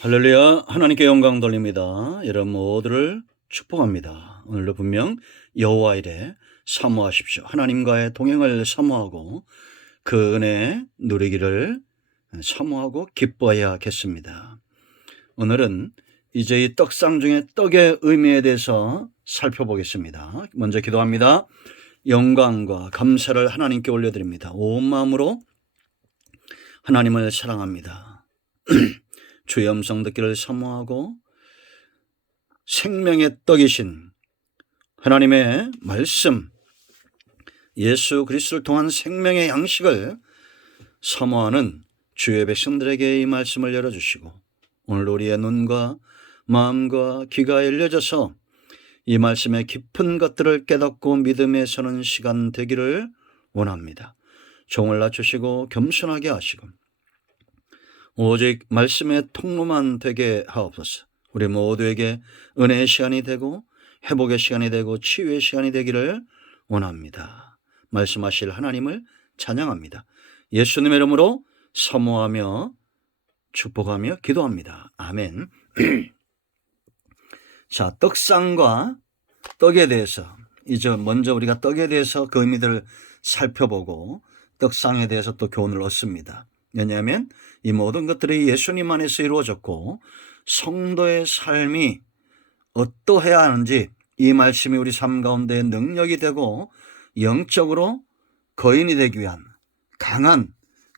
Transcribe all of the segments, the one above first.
할렐루야. 하나님께 영광 돌립니다. 여러분 모두를 축복합니다. 오늘도 분명 여호와 이래 사모하십시오. 하나님과의 동행을 사모하고 그 은혜 누리기를 사모하고 기뻐해야겠습니다. 오늘은 이제 이 떡상 중에 떡의 의미에 대해서 살펴보겠습니다. 먼저 기도합니다. 영광과 감사를 하나님께 올려드립니다. 온 마음으로 하나님을 사랑합니다. 주의 음성 듣기를 사모하고 생명의 떡이신 하나님의 말씀, 예수 그리스도를 통한 생명의 양식을 사모하는 주의 백성들에게 이 말씀을 열어주시고 오늘 우리의 눈과 마음과 귀가 열려져서 이 말씀의 깊은 것들을 깨닫고 믿음에 서는 시간 되기를 원합니다. 종을 낮추시고 겸손하게 하시고 오직 말씀의 통로만 되게 하옵소서. 우리 모두에게 은혜의 시간이 되고 회복의 시간이 되고 치유의 시간이 되기를 원합니다. 말씀하실 하나님을 찬양합니다. 예수님의 이름으로 사모하며 축복하며 기도합니다. 아멘. 자, 떡상과 떡에 대해서 이제 먼저 우리가 떡에 대해서 그 의미들을 살펴보고 떡상에 대해서 또 교훈을 얻습니다. 왜냐하면 이 모든 것들이 예수님 안에서 이루어졌고 성도의 삶이 어떠해야 하는지 이 말씀이 우리 삶 가운데 능력이 되고 영적으로 거인이 되기 위한 강한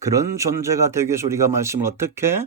그런 존재가 되기 위해서 우리가 말씀을 어떻게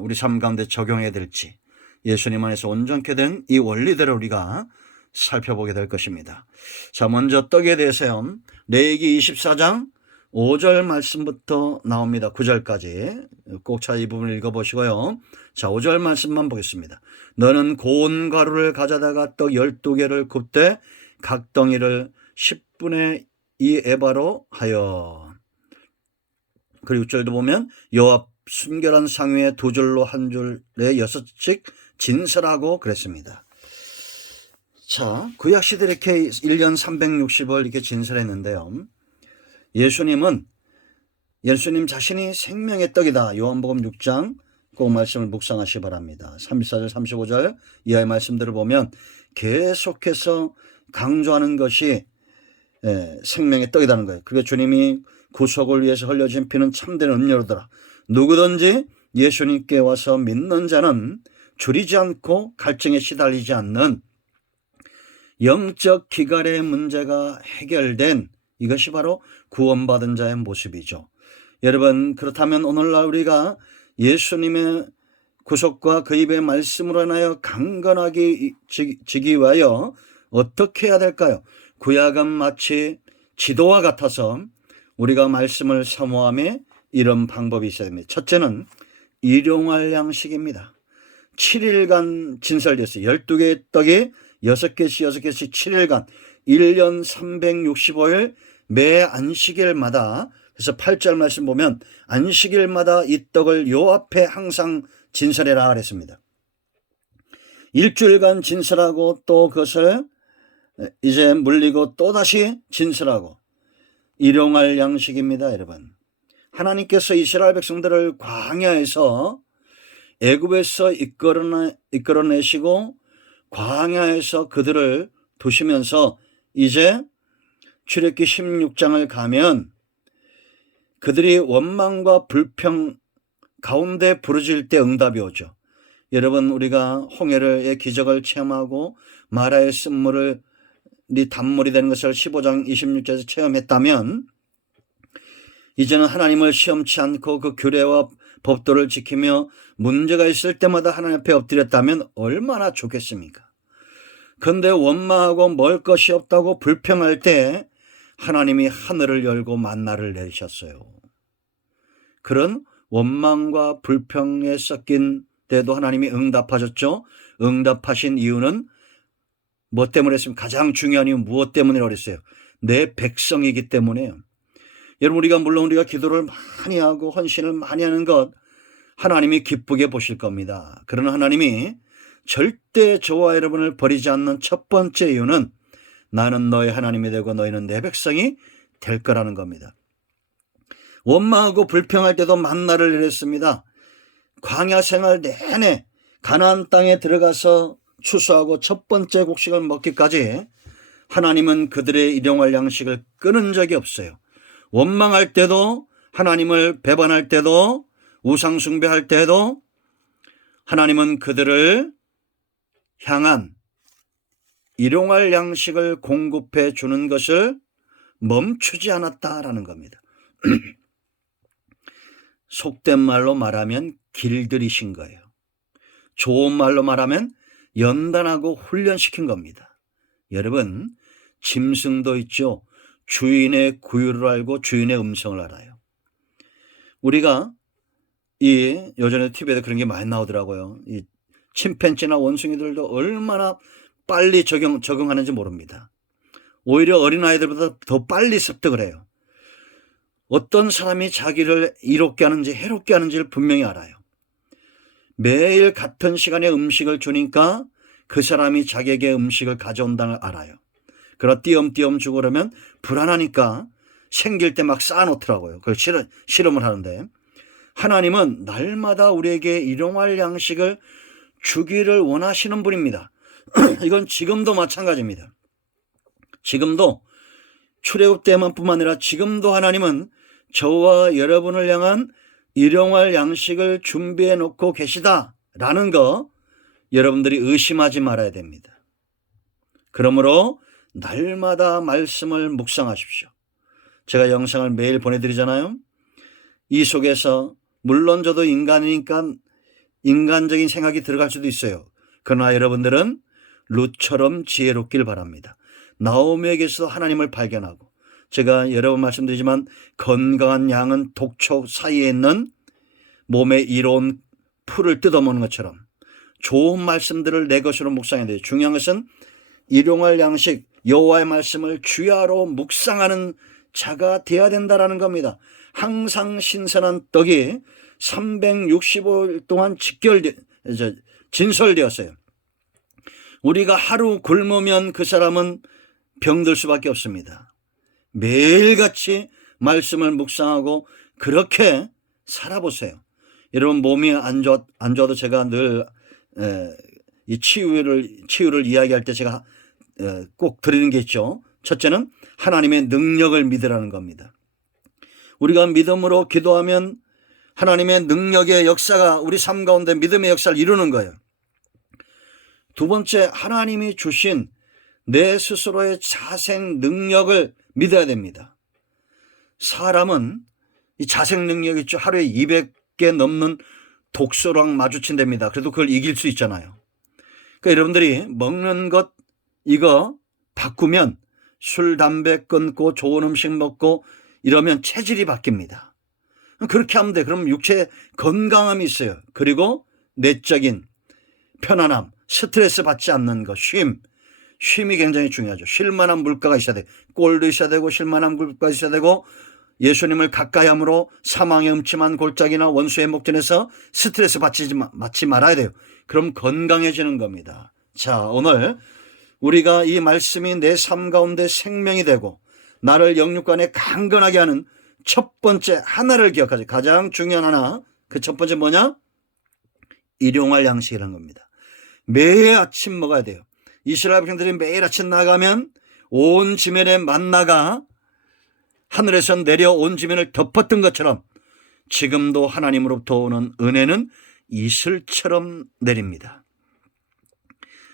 우리 삶 가운데 적용해야 될지 예수님 안에서 온전케 된 이 원리들을 우리가 살펴보게 될 것입니다. 자, 먼저 떡에 대해서요. 레위기 24장 5절 말씀부터 나옵니다. 9절까지 꼭 차 이 부분을 읽어보시고요. 자, 5절 말씀만 보겠습니다. 너는 고운 가루를 가져다가 떡 12개를 굽되 각 덩이를 10분의 2 에바로 하여. 그리고 6절도 보면 여호와 순결한 상위에 두 줄로 한 줄에 6씩 진설하고 그랬습니다. 자, 구약시대 이렇게 1년 360을 이렇게 진설했는데요. 예수님 자신이 생명의 떡이다. 요한복음 6장 그 말씀을 묵상하시기 바랍니다. 34절 35절 이하의 말씀들을 보면 계속해서 강조하는 것이 생명의 떡이라는 거예요. 그리고 주님이 구속을 위해서 흘려진 피는 참된 음료로더라. 누구든지 예수님께 와서 믿는 자는 줄이지 않고 갈증에 시달리지 않는 영적 기갈의 문제가 해결된 이것이 바로 구원받은 자의 모습이죠. 여러분, 그렇다면 오늘날 우리가 예수님의 구속과 그 입의 말씀으로 인하여 강건하게 지기 위하여 어떻게 해야 될까요? 구약은 마치 지도와 같아서 우리가 말씀을 사모하며 이런 방법이 있어야 됩니다. 첫째는 일용할 양식입니다. 7일간 진설됐어요. 12개의 떡이 6개씩 7일간 1년 365일 매 안식일마다, 그래서 8절 말씀 보면 안식일마다 이 떡을 요 앞에 항상 진설해라 그랬습니다. 일주일간 진설하고 또 그것을 이제 물리고 또다시 진설하고 일용할 양식입니다. 여러분, 하나님께서 이스라엘 백성들을 광야에서 애굽에서 이끌어내시고 광야에서 그들을 두시면서 이제 출애굽기 16장을 가면 그들이 원망과 불평 가운데 부르짖을 때 응답이 오죠. 여러분, 우리가 홍해의 기적을 체험하고 마라의 쓴물이 단물이 되는 것을 15장 26절에서 체험했다면 이제는 하나님을 시험치 않고 그 규례와 법도를 지키며 문제가 있을 때마다 하나님 앞에 엎드렸다면 얼마나 좋겠습니까? 그런데 원망하고 먹을 것이 없다고 불평할 때 하나님이 하늘을 열고 만나를 내리셨어요. 그런 원망과 불평에 섞인 때도 하나님이 응답하셨죠. 응답하신 이유는 뭐 때문에 했습니까? 가장 중요한 이유는 무엇 때문이라고 그랬어요? 내 백성이기 때문에요. 여러분, 물론 우리가 기도를 많이 하고 헌신을 많이 하는 것 하나님이 기쁘게 보실 겁니다. 그러나 하나님이 절대 저와 여러분을 버리지 않는 첫 번째 이유는 나는 너의 하나님이 되고 너희는 내 백성이 될 거라는 겁니다. 원망하고 불평할 때도 만나를 내렸습니다. 광야 생활 내내 가나안 땅에 들어가서 추수하고 첫 번째 곡식을 먹기까지 하나님은 그들의 일용할 양식을 끊은 적이 없어요. 원망할 때도, 하나님을 배반할 때도, 우상 숭배할 때도 하나님은 그들을 향한 일용할 양식을 공급해 주는 것을 멈추지 않았다라는 겁니다. 속된 말로 말하면 길들이신 거예요. 좋은 말로 말하면 연단하고 훈련시킨 겁니다. 여러분, 짐승도 있죠. 주인의 구유를 알고 주인의 음성을 알아요. 우리가 요전에 TV에도 그런 게 많이 나오더라고요. 이 침팬지나 원숭이들도 얼마나 빨리 적응하는지 모릅니다. 오히려 어린아이들보다 더 빨리 습득을 해요. 어떤 사람이 자기를 이롭게 하는지 해롭게 하는지를 분명히 알아요. 매일 같은 시간에 음식을 주니까 그 사람이 자기에게 음식을 가져온다는 걸 알아요. 그러나 띄엄띄엄 주고 그러면 불안하니까 생길 때 막 쌓아놓더라고요. 그걸 실험을 하는데, 하나님은 날마다 우리에게 일용할 양식을 주기를 원하시는 분입니다. 이건 지금도 마찬가지입니다. 지금도 출애굽 때만뿐만 아니라 지금도 하나님은 저와 여러분을 향한 일용할 양식을 준비해 놓고 계시다라는 거 여러분들이 의심하지 말아야 됩니다. 그러므로 날마다 말씀을 묵상하십시오. 제가 영상을 매일 보내드리잖아요. 이 속에서 물론 저도 인간이니까 인간적인 생각이 들어갈 수도 있어요. 그러나 여러분들은 룻처럼 지혜롭길 바랍니다. 나오미에게서 하나님을 발견하고, 제가 여러 번 말씀드리지만 건강한 양은 독초 사이에 있는 몸에 이로운 풀을 뜯어먹는 것처럼 좋은 말씀들을 내 것으로 묵상해야 돼요. 중요한 것은 일용할 양식, 여호와의 말씀을 주야로 묵상하는 자가 되어야 된다는 겁니다. 항상 신선한 떡이 365일 동안 진설되었어요. 우리가 하루 굶으면 그 사람은 병들 수밖에 없습니다. 매일같이 말씀을 묵상하고 그렇게 살아보세요. 여러분, 몸이 안 좋아도 제가 늘 이 치유를 이야기할 때 제가 꼭 드리는 게 있죠. 첫째는 하나님의 능력을 믿으라는 겁니다. 우리가 믿음으로 기도하면 하나님의 능력의 역사가 우리 삶 가운데 믿음의 역사를 이루는 거예요. 두 번째, 하나님이 주신 내 스스로의 자생 능력을 믿어야 됩니다. 사람은 이 자생 능력 있죠. 하루에 200개 넘는 독소랑 마주친답니다. 그래도 그걸 이길 수 있잖아요. 그러니까 여러분들이 먹는 것 이거 바꾸면 술, 담배 끊고 좋은 음식 먹고 이러면 체질이 바뀝니다. 그렇게 하면 돼. 그럼 육체에 건강함이 있어요. 그리고 내적인 편안함, 스트레스 받지 않는 것, 쉼이 굉장히 중요하죠. 쉴 만한 물가가 있어야 돼. 꼴도 있어야 되고 쉴 만한 물가가 있어야 되고, 예수님을 가까이 함으로 사망의 음침한 골짜기나 원수의 목전에서 스트레스 받지 말아야 돼요. 그럼 건강해지는 겁니다. 자, 오늘 우리가 이 말씀이 내 삶 가운데 생명이 되고 나를 영육간에 강건하게 하는 첫 번째 하나를 기억하죠. 가장 중요한 하나, 그 첫 번째 뭐냐? 일용할 양식이라는 겁니다. 매일 아침 먹어야 돼요. 이스라엘 백성들이 매일 아침 나가면 온 지면에 만나가 하늘에서 내려온 지면을 덮었던 것처럼 지금도 하나님으로부터 오는 은혜는 이슬처럼 내립니다.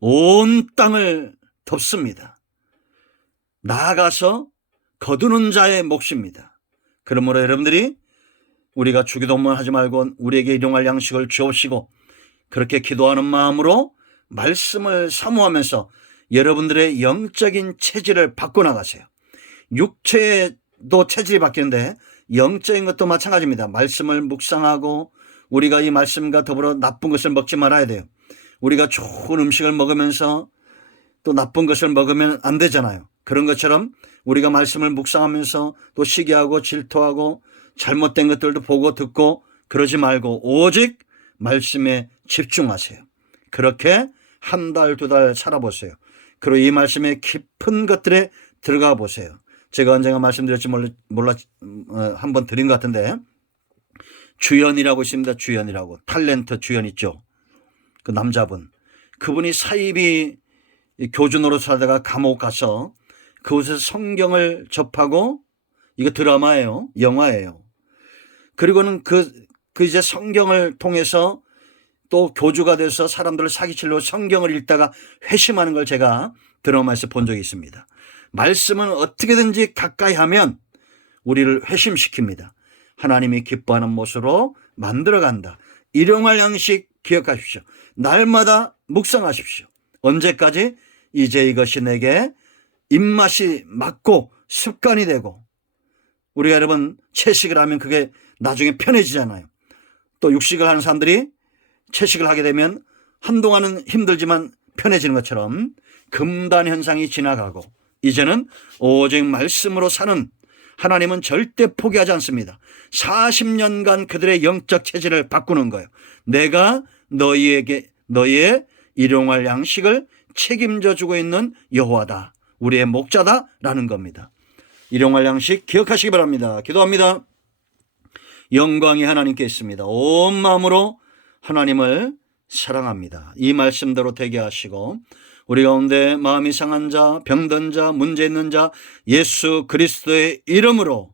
온 땅을 덮습니다. 나아가서 거두는 자의 몫입니다. 그러므로 여러분들이 우리가 주기도만 하지 말고 우리에게 일용할 양식을 주옵시고, 그렇게 기도하는 마음으로 말씀을 사모하면서 여러분들의 영적인 체질을 바꿔나가세요. 육체도 체질이 바뀌는데 영적인 것도 마찬가지입니다. 말씀을 묵상하고 우리가 이 말씀과 더불어 나쁜 것을 먹지 말아야 돼요. 우리가 좋은 음식을 먹으면서 또 나쁜 것을 먹으면 안 되잖아요. 그런 것처럼 우리가 말씀을 묵상하면서 또 시기하고 질투하고 잘못된 것들도 보고 듣고 그러지 말고 오직 말씀에 집중하세요. 그렇게 한 달, 두 달 살아보세요. 그리고 이 말씀의 깊은 것들에 들어가 보세요. 제가 언젠가 말씀드렸지 몰라 한번 드린 것 같은데, 주연이라고 있습니다. 주연이라고. 탤런트 주연 있죠. 그 남자분. 그분이 사이비 교주 노릇하다가 감옥 가서 그곳에서 성경을 접하고, 이거 드라마예요. 영화예요. 그리고는 그 이제 성경을 통해서 또 교주가 돼서 사람들을 사기치려고 성경을 읽다가 회심하는 걸 제가 드라마에서 본 적이 있습니다. 말씀은 어떻게든지 가까이 하면 우리를 회심시킵니다. 하나님이 기뻐하는 모습으로 만들어간다. 일용할 양식 기억하십시오. 날마다 묵상하십시오. 언제까지? 이제 이것이 내게 입맛이 맞고 습관이 되고, 우리가 여러분 채식을 하면 그게 나중에 편해지잖아요. 또 육식을 하는 사람들이 채식을 하게 되면 한동안은 힘들지만 편해지는 것처럼 금단 현상이 지나가고 이제는 오직 말씀으로 사는 하나님은 절대 포기하지 않습니다. 40년간 그들의 영적 체질을 바꾸는 거예요. 내가 너희의 일용할 양식을 책임져 주고 있는 여호와다. 우리의 목자다라는 겁니다. 일용할 양식 기억하시기 바랍니다. 기도합니다. 영광이 하나님께 있습니다. 온 마음으로 하나님을 사랑합니다. 이 말씀대로 되게 하시고 우리 가운데 마음이 상한 자, 병든 자, 문제 있는 자 예수 그리스도의 이름으로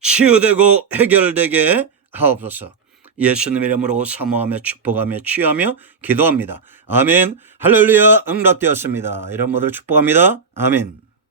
치유되고 해결되게 하옵소서. 예수님의 이름으로 사모하며 축복하며 취하며 기도합니다. 아멘. 할렐루야. 응답되었습니다. 이런 모두를 축복합니다. 아멘.